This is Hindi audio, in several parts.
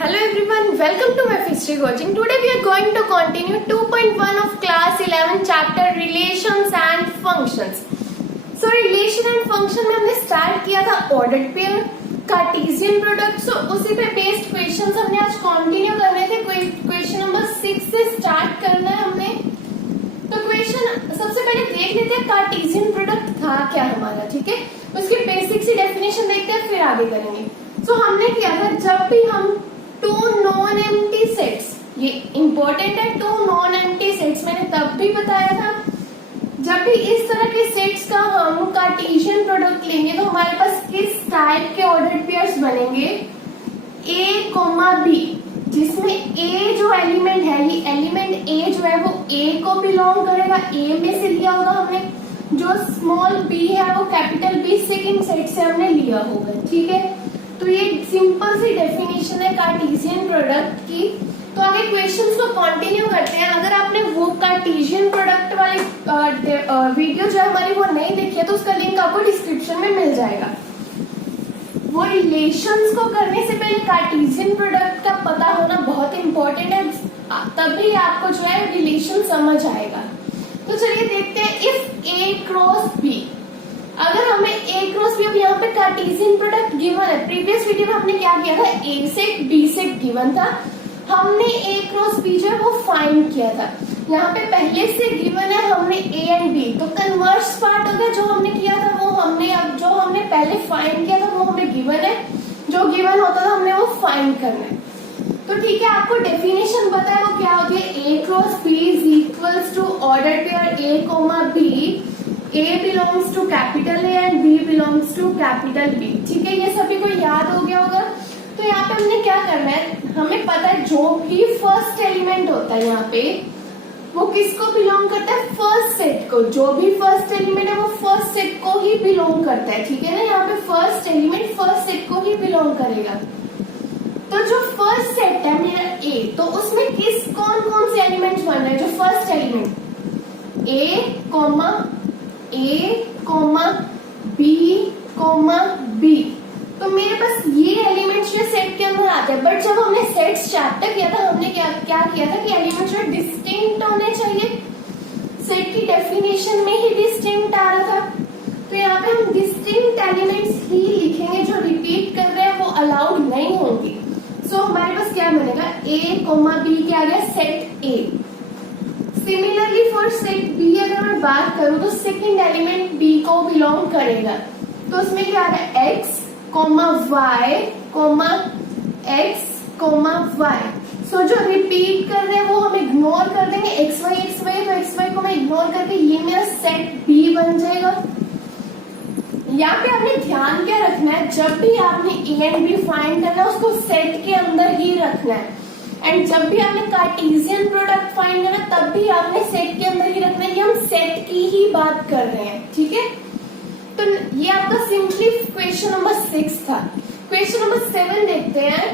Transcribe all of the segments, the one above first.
Hello everyone, welcome to my history coaching. Today we are going to continue 2.1 of class 11 chapter relations and functions. So relation and function में हमने स्टार्ट किया था ordered pair, कार्टेशियन प्रोडक्ट. सो उसी पे बेस्ड क्वेश्चंस हमने आज कंटिन्यू करने थे. क्वेश्चन नंबर 6 से स्टार्ट करना है हमने. तो क्वेश्चन सबसे पहले देख लेते हैं कार्टेशियन प्रोडक्ट था क्या हमारा. ठीक है, उसकी बेसिक सी डेफिनेशन देखते हैं फिर आगे करेंगे. सो हमने किया था जब भी हम टू नॉन एम्प्टी सेट्स, ये इंपॉर्टेंट है, टू नॉन एम्प्टी सेट्स मैंने तब भी बताया था. जब भी इस तरह के सेट्स का हम कार्टेशियन प्रोडक्ट लेंगे तो हमारे पास किस टाइप के ऑर्डर्ड पेयर्स बनेंगे, ए कोमा बी, जिसमें ए जो एलिमेंट है, ये एलिमेंट ए जो है वो ए को बिलोंग करेगा, ए में से लिया होगा हमने. जो स्मॉल बी है वो कैपिटल बी सेकंड सेट से हमने लिया होगा. ठीक है, तो ये सिंपल सी डेफिनेशन है कार्टेशियन प्रोडक्ट की. तो आगे क्वेश्चंस को कंटिन्यू करते हैं. अगर आपने वो कार्टेशियन प्रोडक्ट वाली वीडियो जो हमारी वो नहीं देखी है तो उसका लिंक आपको डिस्क्रिप्शन में मिल जाएगा. वो रिलेशंस को करने से पहले कार्टेशियन प्रोडक्ट का पता होना बहुत इंपॉर्टेंट है, तभी आपको जो है रिलेशन समझ आएगा. तो चलिए देखते हैं. इफ ए क्रॉस बी, अगर हमें ए क्रॉस बी, अब यहाँ पे कार्टेशियन प्रोडक्ट गिवन है. प्रीवियस वीडियो में हमने क्या किया था, ए सेट बी सेट गिवन था, हमने ए क्रॉस बी जो है वो फाइंड किया था. यहाँ पे पहले से गिवन है हमने ए एंड बी, तो कन्वर्स पार्ट हो गया. जो हमने किया था वो हमने, अब जो हमने पहले फाइंड किया था वो हमें गिवन है, जो गिवन होता था हमने वो फाइंड करना है. तो ठीक है, आपको डेफिनेशन पता है वो क्या होती है. A cross B is equals to order pair A comma B, A belongs to capital A and B belongs to capital B. ठीक है, ये सभी को याद हो गया होगा. तो यहाँ पे हमने क्या करना है, हमें पता है जो भी फर्स्ट एलिमेंट होता है यहाँ पे वो किसको बिलोंग करता है, फर्स्ट सेट को. जो भी फर्स्ट एलिमेंट है वो फर्स्ट सेट को ही बिलोंग करता है. ठीक है ना, यहाँ पे फर्स्ट एलिमेंट फर्स्ट सेट को ही बिलोंग करेगा. तो जो फर्स्ट सेट है मेरा A, तो उसमें कौन कौन से एलिमेंट्स बन रहे हैं. जो first element A comma A comma B comma B, तो मेरे पास ये एलिमेंट्स जो सेट के अंदर आते हैं. बट जब हमने सेट्स चैप्टर किया था हमने क्या किया था कि एलिमेंट्स जो डिस्टिंक्ट होने चाहिए. सेट की डेफिनेशन में ही डिस्टिंक्ट आ रहा था. तो यहाँ पे हम डिस्टिंक्ट एलिमेंट्स ही लिखेंगे, जो रिपीट कर रहे हैं वो अलाउड नहीं होंगे. सो हमारे पास क्या बनेगा, A कोमा B क्या आ गया, set A. Similarly for set B अगर मैं बात करूं तो सेकंड एलिमेंट बी को बिलोंग करेगा. तो उसमें क्या आ रहा है, X comma Y comma X comma Y. So जो रिपीट कर रहे हैं वो हम इग्नोर कर देंगे. एक्स वाई तो एक्स वाई को मैं इग्नोर करके ये मेरा सेट बी बन जाएगा. यहाँ पे आपने ध्यान क्या रखना है, जब भी आपने ए एंड बी फाइंड करना है उसको सेट के अंदर ही रखना है. एंड जब भी आपने कार्टेशियन प्रोडक्ट फाइंड करना तब भी आपने सेट के अंदर ही रखना है. ये हम सेट की ही बात कर रहे हैं. ठीक है, तो ये आपका सिंपली क्वेश्चन नंबर 6 था. क्वेश्चन नंबर 7 देखते हैं.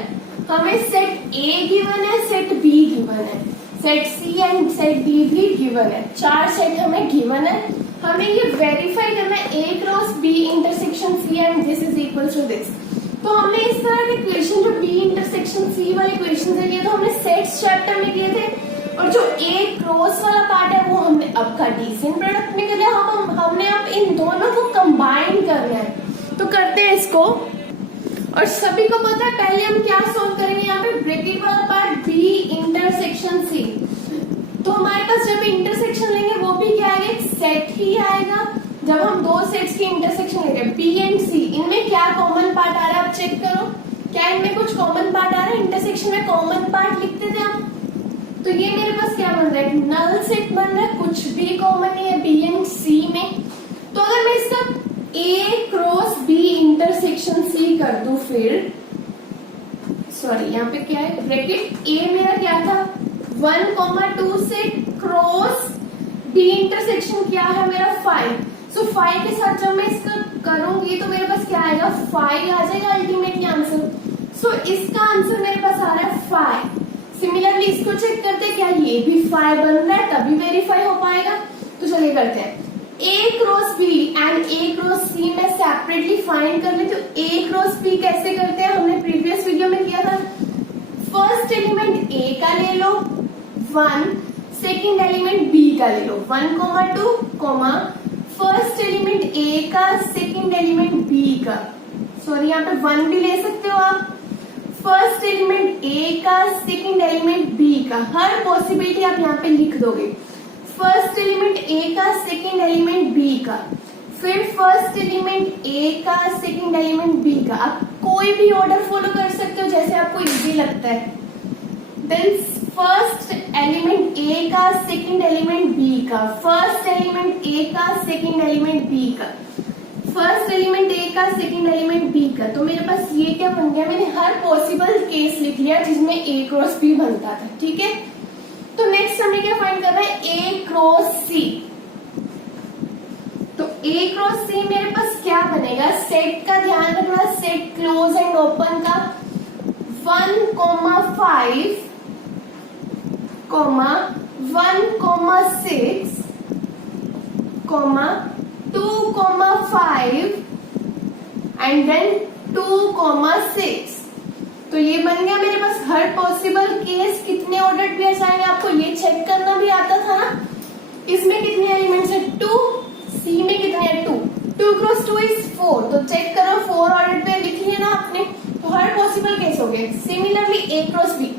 हमें सेट ए गिवन है, सेट बी गिवन है, set C and set D भी गिवन है. 4 सेट हमें गिवन है. हमें ये वेरीफाई करना है A cross B intersection C and this is equal to this. तो हमने इस तरह के क्वेश्चन जो बी इंटरसेक्शन सी वाले क्वेश्चन है ये तो हमने सेट्स चैप्टर में किए थे. और जो ए क्रॉस वाला पार्ट है वो हमने अब कार्टेशियन प्रोडक्ट में कर लिया. हमने अब इन दोनों को कंबाइन करना है. तो करते हैं इसको. और सभी को पता है पहले हम क्या सोल्व करेंगे, यहाँ पे ब्रैकेट वाला पार्ट बी इंटरसेक्शन सी. तो हमारे पास जब इंटरसेक्शन लेंगे वो भी क्या आएगा, एक सेट ही आएगा. जब हम दो सेट्स की इंटरसेक्शन लेंगे बी एंड सी, इनमें क्या कॉमन पार्ट आ रहा है आप चेक करो. क्या इनमें कुछ कॉमन पार्ट आ रहा है, इंटरसेक्शन में कॉमन पार्ट लिखते थे हम. तो ये मेरे पास क्या बन रहा है, नल सेट बन रहा है, कुछ भी कॉमन नहीं है बी एंड सी में. तो अगर मैं इसका ए क्रॉस बी इंटरसेक्शन सी कर दूं, फिर सॉरी यहाँ पे क्या है, ब्रैकेट ए मेरा क्या था 1,2 से क्रॉस बी इंटरसेक्शन क्या है मेरा 5. सो 5 के साथ जब मैं इसका करूंगी तो मेरे पास क्या आएगा, 5 आ जाएगा अल्टीमेटली आंसर. सो इसका आंसर मेरे पास आ रहा है 5. सिमिलरली इसको चेक करते हैं, क्या ये भी 5 बन रहा है, तभी वेरीफाई हो पाएगा. तो चलिए करते हैं. A cross B and A cross C में सेपरेटली फाइंड कर लेते. तो ए क्रॉस बी कैसे करते हैं, हमने प्रीवियस वीडियो में किया था. का ले लो 1, सेकेंड एलिमेंट बी का ले लो 1,2, फर्स्ट एलिमेंट ए का, सेकेंड एलिमेंट बी का, सॉरी यहाँ पे 1 भी ले सकते हो आप, फर्स्ट एलिमेंट ए का, सेकेंड एलिमेंट बी का, हर पॉसिबिलिटी आप यहाँ पे लिख दोगे। फर्स्ट एलिमेंट ए का, सेकेंड एलिमेंट बी का, फिर फर्स्ट एलिमेंट ए का, सेकेंड एलिमेंट बी का, आप कोई भी ऑर्डर फॉलो कर सकते हो जैसे आपको इजी लगता है। देन फर्स्ट एलिमेंट ए का, सेकेंड एलिमेंट बी का, फर्स्ट एलिमेंट ए का, सेकेंड एलिमेंट बी का, फर्स्ट एलिमेंट ए का, सेकेंड एलिमेंट बी का। तो मेरे पास ये क्या बन गया, मैंने हर पॉसिबल केस लिख लिया जिसमें ए क्रॉस बी बनता था। ठीक है, तो नेक्स्ट हमें क्या फाइंड करना है, ए क्रॉस सी। तो ए क्रॉस सी मेरे पास क्या बनेगा, सेट का ध्यान रखना, सेट क्लोज एंड ओपन का 1,5, 1,6, 2,5 एंड देन 2,6। तो ये बन गया मेरे पास हर पॉसिबल केस। कितने ऑर्डर पेयर्स आएंगे आपको ये चेक करना भी आता था ना। इसमें कितने एलिमेंट्स है 2, सी में कितने हैं 2, 2 क्रॉस 2 इज 4। तो चेक करो 4 ऑर्डर पेयर लिख लिए ना आपने, तो हर पॉसिबल केस हो गए। Similarly A cross B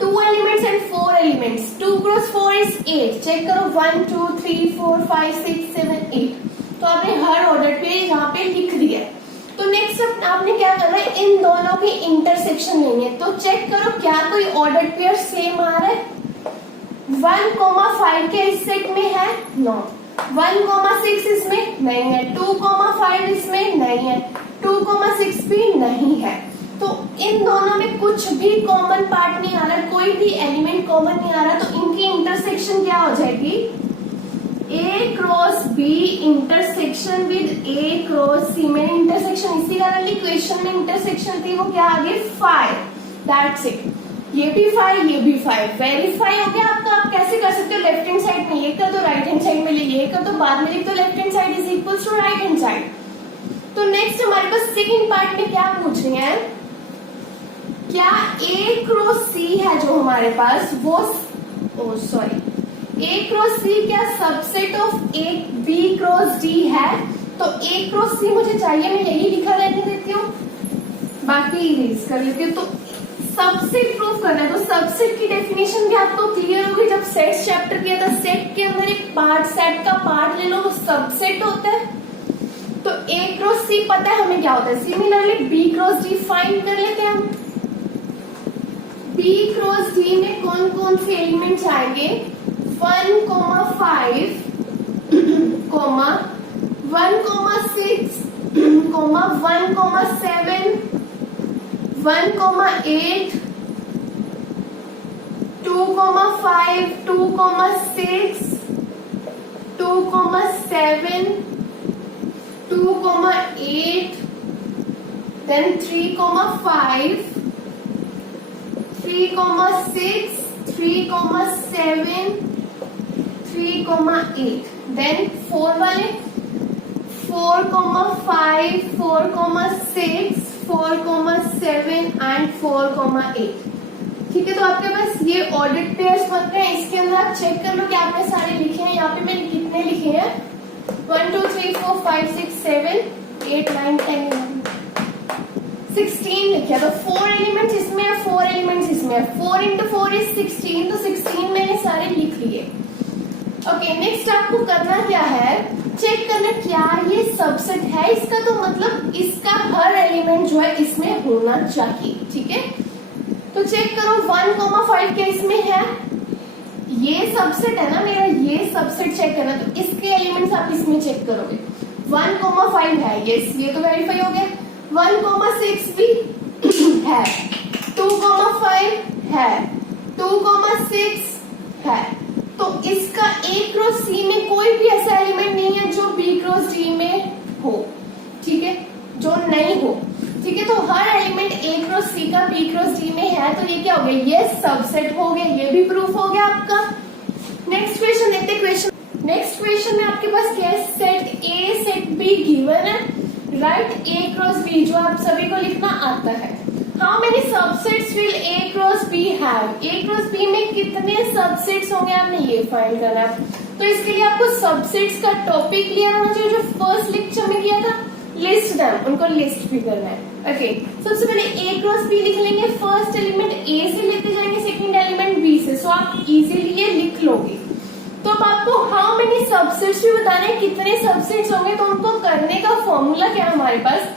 2 elements and 4 elements, 2 cross 4 is 8। Check करो 1 2 3 4 5 6 7 8। तो आपने हर ऑर्डर पेयर यहाँ पे लिख दिया। तो नेक्स्ट आपने क्या करना है, इन दोनों की इंटरसेक्शन लेनी है। तो चेक करो क्या कोई ऑर्डर पेयर सेम आ रहा है। 1,5 के इस सेट में है, नो। 1,6 इसमें नहीं है, 2,5 इसमें नहीं है, 2,6 भी नहीं है। तो इन दोनों में कुछ भी कॉमन पार्ट नहीं आ रहा, कोई भी एलिमेंट कॉमन नहीं आ रहा। तो इनकी इंटरसेक्शन क्या हो जाएगी, A cross B intersection with A cross C. मैंने इंटरसेक्शन इसी कारण ली, क्वेश्चन में इंटरसेक्शन थी, वो क्या आ गई 5। That's it. ये भी 5, ये भी 5, वेरीफाई हो गया आपका। आप कैसे कर सकते हो, लेफ्ट हैंड साइड में ये कर दो, राइट हैंड साइड में ये कर दो, बाद में लिख दो left hand side is equal to right hand side. तो नेक्स्ट हमारे पास सेकंड पार्ट में क्या पूछ रहे हैं, क्या ए क्रॉस सी है जो हमारे पास वो, ओ सॉरी, ए क्रॉस सी क्या subset of A B cross D है। तो ए क्रॉस सी मुझे चाहिए, मैं यही लिखा रहने देती हूँ, बाकी इरेज कर लेती हूँ। तो सबसेट प्रूफ करना है, तो सबसेट की डेफिनेशन भी आपको क्लियर होगी। जब सेट चैप्टर किया था, सेट के अंदर एक पार्ट, सेट का पार्ट ले लो, वो सबसेट होता है। तो ए क्रॉस सी पता है हमें क्या होता है। Similarly B cross D find कर लेते हैं हम। बी क्रॉस डी में कौन कौन से एलिमेंट्स आएंगे, 1,5, 1,6, 1,7, 1,8, 2,5, 2,6, 2,7, 2,8, then 3,5, 3,6, 3,7, 3,8, then 4 वाले 4,5, 4,6, 4,7 and 4,8। ठीक है, तो आपके पास ये ऑर्डर्ड पेयर्स बनते हैं। इसके अंदर आप चेक कर लो कि आपने सारे लिखे हैं। यहाँ पे मैंने कितने लिखे हैं, 1 2 3 4 5 6 7 8 9 10 16 लिखे। तो 4 एलिमेंट्स इसमें है, 4 एलिमेंट्स इसमें है, 4 into 4 is 16। तो 16 मैंने सारे लिख लिए। ओके, नेक्स्ट आपको करना क्या है, चेक करना क्या ये सबसेट है इसका। तो मतलब इसका हर एलिमेंट जो है इसमें होना चाहिए। ठीक है, तो चेक करो 1,5 के इसमें है, ये सबसेट है ना मेरा, ये सबसेट चेक करना। तो इसके एलिमेंट्स आप इसमें चेक करोगे, 1,5 है, यस ये तो वेरीफाई हो गया। 1,6 भी है, 2,5 है, 2,6 है। तो इसका ए क्रॉस सी में कोई भी ऐसा एलिमेंट नहीं है जो बी क्रॉस डी में हो। ठीक है, जो नहीं हो। ठीक है, तो हर एलिमेंट ए क्रॉस सी का बी क्रॉस डी में है। तो ये क्या हो गया, ये सबसेट हो गया, ये भी प्रूफ हो गया आपका। नेक्स्ट क्वेश्चन देखते हैं। क्वेश्चन नेक्स्ट क्वेश्चन में आपके पास क्या है, set A set B given है, राइट ए क्रॉस बी, जो आप सभी को लिखना आता है। How many subsets will A cross B B have, A cross B में कितने सबसेट्स होंगे आपने ये फाइंड करना है। तो इसके लिए आपको सबसेट्स का टॉपिक क्लियर होना चाहिए, जो फर्स्ट लेक्चर में किया था, लिस्ट देम, उनको लिस्ट भी करना है। ओके, सबसे पहले ए क्रॉस बी लिख लेंगे, फर्स्ट एलिमेंट ए से लेते जाएंगे, सेकंड एलिमेंट बी से, सो आप इजीली ये लिख लोगे। तो अब आपको हाउ मेनी सबसेट्स भी बताना है, कितने सबसेट्स होंगे, तो उनको करने का फॉर्मूला क्या है हमारे पास,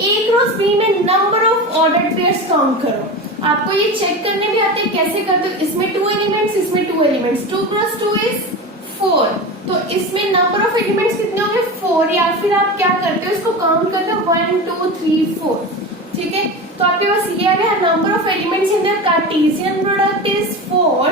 ए क्रॉस बी में number of ordered pairs count करो। आपको ये चेक करने भी आते हैं, कैसे करते हो, इसमें 2 एलिमेंट्स, इसमें 2 एलिमेंट्स, 2 क्रॉस 2 इज 4, तो इसमें नंबर ऑफ एलिमेंट्स कितने होंगे 4, या फिर आप क्या करते हो इसको काउंट करते हो 1 2 3 4, ठीक है। तो आपके पास ये आ गया number of elements in the Cartesian product is 4।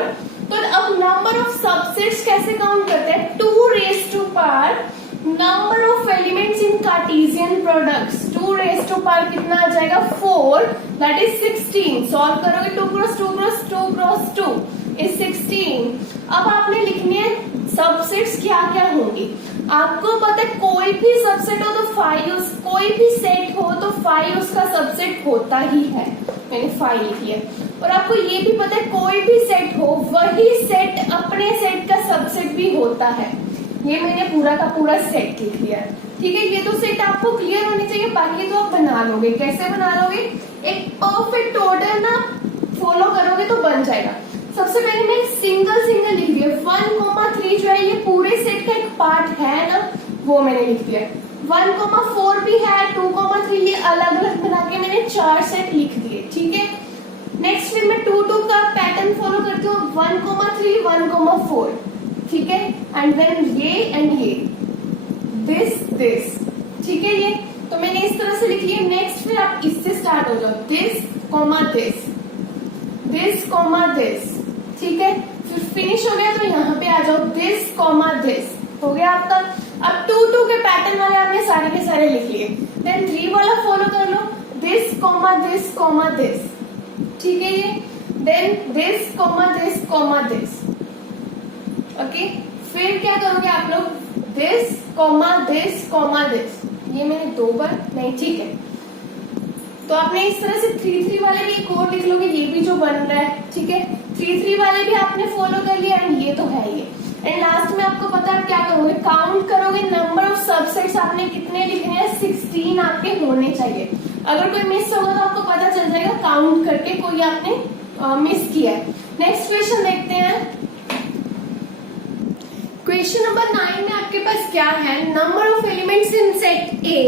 तो अब नंबर ऑफ सबसेट्स कैसे काउंट करते हैं, 2 raise to power number of elements in Cartesian products, 2 raise to power कितना आ जाएगा 4, दैट इज 16। सॉल्व करोगे 2 क्रॉस 2 क्रॉस 2 क्रॉस 2 इज 16। अब आपने लिखनी है सबसेट्स क्या क्या होंगे। आपको पता है कोई भी सबसेट हो तो 5, कोई भी सेट हो तो 5 उसका सबसेट होता ही है, मैंने 5 लिखी है। और आपको ये भी पता है कोई भी सेट हो वही सेट अपने सेट का सबसेट भी होता है, ये मैंने पूरा का पूरा सेट लिख दिया है, ठीक है। ये तो सेट आपको क्लियर होनी चाहिए, बाकी तो आप बना लोगे। कैसे बना लोगे, एक परफेक्ट ऑर्डर ना फॉलो करोगे तो बन जाएगा। सबसे पहले मैं सिंगल लिख दिया, 1,3 जो है ये पूरे सेट का एक पार्ट है ना, वो मैंने लिख दिया। 1,4 भी है, 2,3 ये अलग अलग बना के मैंने 4 सेट लिख दिए, ठीक है। नेक्स्ट फिर मैं 2 का पैटर्न फॉलो करती हूँ, 1,3 1,4, ठीक है, एंड देन ये एंड ये, दिस, ठीक है। ये तो मैंने इस तरह से लिख लिया। नेक्स्ट फिर आप इससे स्टार्ट हो जाओ, दिस, दिस, ठीक है। फिर फिनिश हो गया तो यहाँ पे आ जाओ, दिस, हो गया आपका। अब 2 के पैटर्न वाले आपने सारे के सारे लिख लिए। देन 3 वाला फॉलो कर लो, दिस, ठीक है ये। Then this, okay. फिर क्या करोगे आप लोग, दिस, ये मैंने 2 बार नहीं, ठीक है। तो आपने इस तरह से 3 वाले भी एक और लिख लोगे, ये भी जो बन रहा है, ठीक है। 3 वाले भी आपने फॉलो कर लिया, एंड ये तो है ये। एंड लास्ट में आपको पता है आप क्या करोगे, काउंट करोगे नंबर ऑफ सबसेट्स आपने कितने लिखने हैं, 16 आपके होने चाहिए। अगर कोई मिस होगा तो आपको पता चल जाएगा काउंट करके कोई आपने मिस किया है। नेक्स्ट क्वेश्चन देखते हैं। क्वेश्चन नंबर 9 में आपके पास क्या है, number of elements in set A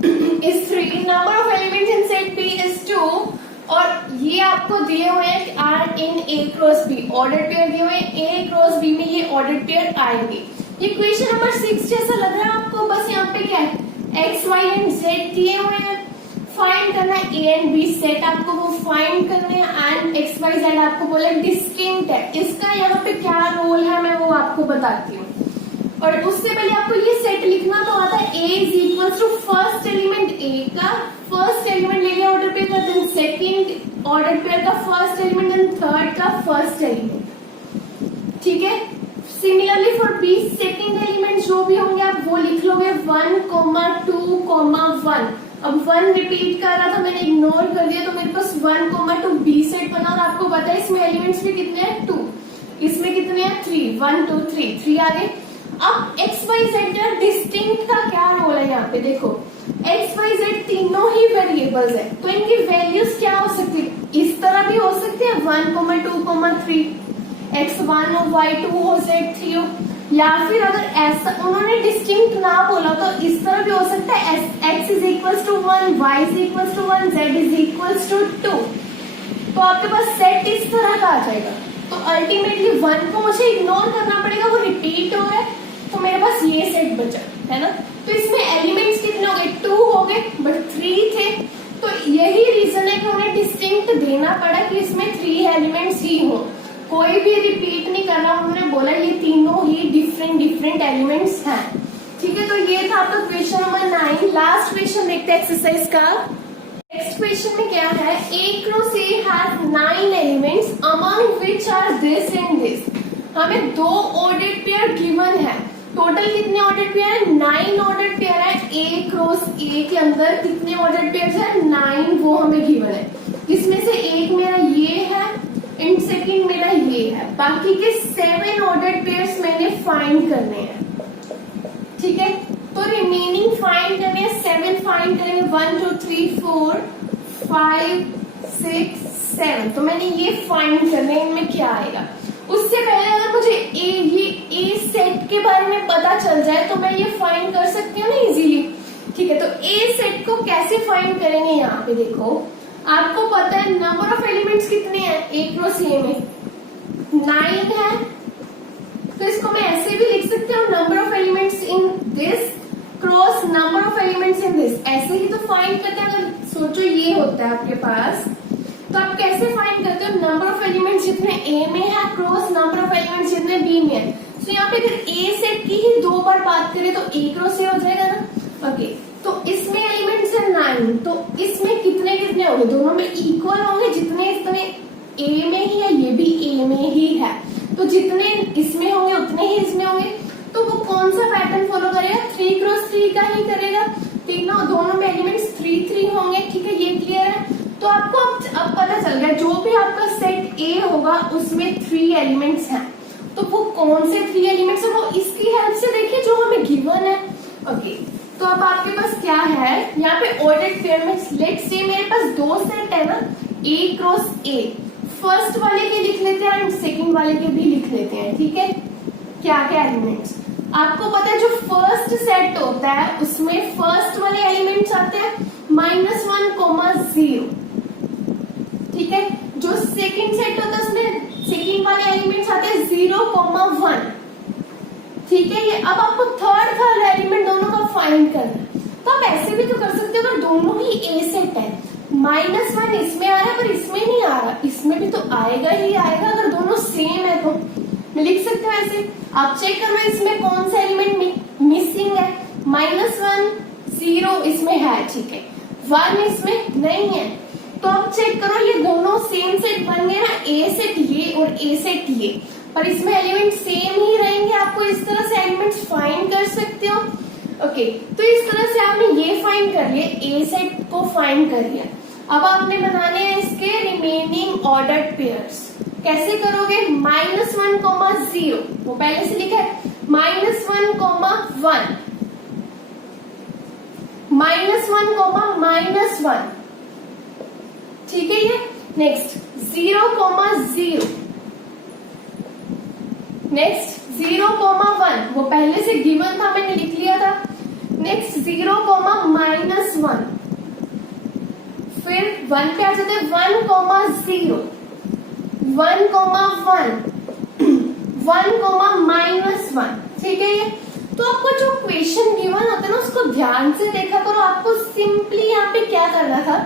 is 3, number of elements in set B is 2, और ये आपको दिए हुए हैं R in A cross B, order pair दिए हुए हैं, A क्रॉस B में ये ऑर्डर पेयर आएंगे। ये क्वेश्चन नंबर 6 जैसा लग रहा है आपको, बस यहाँ पे क्या है X, Y एंड Z दिए हुए हैं, फाइंड करना है A एंड B सेट, आपको वो फाइंड करने हैं, एंड X, Y, Z आपको बोला डिस्टिंक्ट है। इसका यहाँ पे क्या रोल है मैं वो आपको बताती हूँ। और उससे पहले आपको ये सेट लिखना तो आता है, A is equal to first element A का फर्स्ट एलिमेंट ले लिया ऑर्डर पेयर का, देन सेकंड ऑर्डर पेयर का फर्स्ट एलिमेंट, देन थर्ड का फर्स्ट एलिमेंट, ठीक है। Similarly for B second element जो भी होंगे आप वो लिख लोगे 1, 2, 1। अब 1 रिपीट कर रहा था, मैंने इग्नोर कर दिया, तो मेरे पास 1, 2 B सेट बना, और आपको पता है इसमें एलिमेंट्स भी कितने हैं 2, इसमें कितने हैं 3, 1 2 3 आ गए। अब X, Y, Z का डिस्टिंक्ट का क्या रोल है यहाँ पे देखो, X, Y, Z तीनों ही वेरिएबल्स है, तो इनकी वैल्यूज क्या हो सकती है, इस तरह भी हो सकती है 1, 2, 3, X1 हो, Y2 हो, Z3 हो, या फिर अगर ऐसा उन्होंने डिस्टिंक्ट ना बोला तो इस तरह भी हो सकता है X is equal to 1, Y is equal to 1, Z is equal to 2, तो आपके पास सेट इस तरह का आ जाएगा। तो अल्टीमेटली 1 को मुझे इग्नोर करना पड़ेगा, वो रिपीट हो रहा है, तो मेरे पास ये सेट बचा है ना। तो इसमें एलिमेंट्स कितने हो गए 2 हो गए, बट 3 थे, तो यही रीजन है कि उन्हें डिस्टिंक्ट देना पड़ा कि इसमें 3 एलिमेंट्स ही हो, कोई भी रिपीट नहीं कर रहा, उन्होंने बोला ये तीनों ही डिफरेंट एलिमेंट्स हैं, ठीक है। तो ये था आपका क्वेश्चन नंबर 9। लास्ट क्वेश्चन देखते हैं एक्सरसाइज का। नेक्स्ट क्वेश्चन में क्या है, A cross A has 9 elements among which are this and this. हमें 2 ऑर्डर्ड पेयर गिवन है, टोटल कितने ऑर्डर्ड पेयर है 9 ऑर्डर्ड पेयर है। A क्रॉस A के अंदर कितने ऑर्डर्ड पेयर है 9, वो हमें गिवन है, जिसमें से एक मेरा ये है बाकी के 7 ऑर्डर्ड पेयर्स मैंने फाइंड करने हैं, ठीक है। तो रिमेनिंग फाइंड करने हैं, 7 फाइंड करेंगे, 1 2 3 4 5 6 7। तो मैंने ये फाइंड करने हैं, इनमें क्या आएगा। उससे पहले अगर मुझे ए सेट के बारे में पता चल जाए तो मैं ये फाइंड कर सकती हूँ ना इजीली, ठीक है। तो ए सेट को कैसे फाइंड करेंगे, यहाँ पे देखो आपको पता है नंबर ऑफ एलिमेंट्स कितने हैं ए क्रॉस ए में 9 है। तो इसको मैं ऐसे भी लिख सकती हूँ number of elements in this cross number of elements in this. ऐसे ही तो फाइंड करते हैं। अगर सोचो ये होता है आपके पास, तो आप कैसे फाइंड करते हो, नंबर ऑफ एलिमेंट्स जितने ए में है क्रॉस नंबर ऑफ एलिमेंट्स जितने बी में है। तो यहाँ पे अगर ए सेट की ही 2 बार बात करें तो ए क्रॉस ए हो जाएगा ना। ओके, तो इसमें एलिमेंट्स है 9, तो इसमें कितने कितने होंगे, दोनों में इक्वल होंगे, जितने इतने ए में ही है ये भी ए में ही है, तो जितने इसमें होंगे उतने ही इसमें होंगे। तो वो कौन सा पैटर्न फॉलो करेगा, 3 क्रॉस 3 का ही करेगा। तीनों दोनों में एलिमेंट्स 3 3 होंगे, ठीक है, ये क्लियर है। तो आपको अब पता चल गया जो भी आपका सेट ए होगा उसमें 3 एलिमेंट्स हैं। तो वो कौन से 3 एलिमेंट्स है वो इसकी हेल्प से देखिए जो हमें गिवन है। ओके, तो अब आपके पास क्या है, यहाँ पे ऑर्डर्ड पेयर में लेट्स से मेरे पास 2 सेट है ना, ए क्रॉस ए। फर्स्ट वाले के लिख लेते हैं एंड सेकंड वाले के भी लिख लेते हैं, ठीक है। क्या क्या एलिमेंट्स आपको पता है, जो फर्स्ट सेट होता है उसमें फर्स्ट वाले एलिमेंट्स आते हैं -1, 0, ठीक है। जो सेकंड सेट होता है उसमें सेकंड वाले एलिमेंट्स आते हैं 0, 1, ठीक है। ये अब आपको थर्ड एलिमेंट दोनों का फाइंड करना है। तो आप ऐसे भी तो कर सकते हो, अगर दोनों ही ए सेट है, -1 इसमें आ रहा है पर इसमें नहीं आ रहा, इसमें भी तो आएगा ही आएगा। अगर दोनों सेम है तो मैं लिख सकते हो ऐसे। आप चेक करो इसमें कौन सा एलिमेंट मिसिंग है, -1, 0 इसमें है, ठीक है, 1 इसमें नहीं है। तो आप चेक करो ये दोनों सेम सेट बन गए ना, ए सेट ये और ए सेट ये, पर इसमें एलिमेंट सेम ही रहेंगे। आपको इस तरह से एलिमेंट्स फाइंड कर सकते हो। ओके, तो इस तरह से आपने ये फाइंड कर लिया, ए सेट को फाइंड कर लिया। अब आपने बनाने हैं इसके रिमेनिंग ऑर्डर्ड पेयर्स। कैसे करोगे, -1, 0 वो पहले से लिखा है, -1, 1, -1, -1, ठीक है। ये नेक्स्ट 0, 0, नेक्स्ट 0, 1 वो पहले से गिवन था, मैंने लिख लिया था। नेक्स्ट 0, -1, फिर 1 पे आ जाते हैं 1, 0, 1, 1, -1, ठीक है। ये तो आपको जो क्वेश्चन गिवन होता है ना उसको ध्यान से देखा करो। आपको सिंपली यहाँ पे क्या करना था,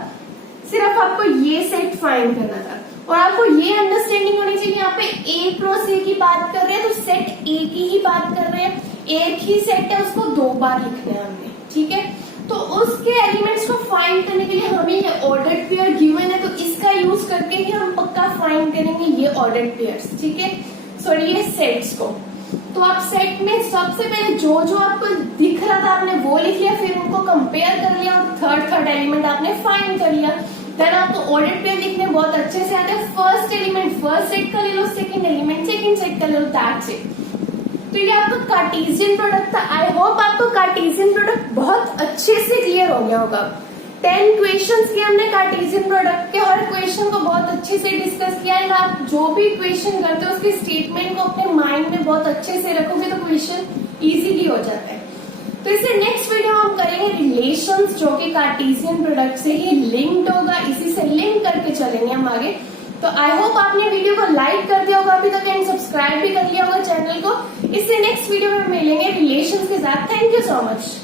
सिर्फ आपको ये सेट फाइंड करना था और आपको ये अंडरस्टैंडिंग होनी चाहिए यहाँ पे ए क्रॉस ए की बात कर रहे हैं तो सेट ए की ही बात कर रहे हैं। एक ही सेट है उसको 2 बार लिखना है हमने, ठीक है। तो उसके एलिमेंट्स को फाइंड करने के लिए हमें ये ऑर्डर्ड पेयर गिवन है, तो इसका यूज करके ही हम पक्का फाइंड करेंगे ये ऑर्डर्ड पेयर्स, ठीक है। सॉरी ये सेट्स को। तो आप सेट में सबसे पहले जो जो आपको दिख रहा था आपने वो लिख लिया, फिर उनको कंपेयर कर लिया और थर्ड एलिमेंट आपने फाइंड कर लिया। देन आपको ऑर्डर्ड पेयर लिखने बहुत अच्छे से आते हैं। फर्स्ट एलिमेंट फर्स्ट सेट का ले लो, सेकंड एलिमेंट सेकंड सेट का ले लो, दैट्स इट। तो ये आपका कार्टेशियन प्रोडक्ट था। आई होप आपको कार्टेशियन प्रोडक्ट बहुत अच्छे से क्लियर हो गया होगा। 10 क्वेश्चंस किए हमने कार्टेशियन प्रोडक्ट के, हर क्वेश्चन को बहुत अच्छे से डिस्कस किया है। आप जो भी क्वेश्चन करते हो उसके स्टेटमेंट को अपने माइंड में बहुत अच्छे से रखोगे तो क्वेश्चन इजीली हो जाता है। तो इसे नेक्स्ट वीडियो हम करेंगे रिलेशंस, जो कि कार्टेशियन प्रोडक्ट से ही लिंक्ड होगा, इसी से लिंक करके चलेंगे हम आगे। तो आई होप आपने वीडियो को लाइक कर दिया होगा अभी तक एंड सब्सक्राइब भी कर लिया होगा चैनल को। इससे नेक्स्ट वीडियो में मिलेंगे रिलेशंस के साथ। Thank you so much.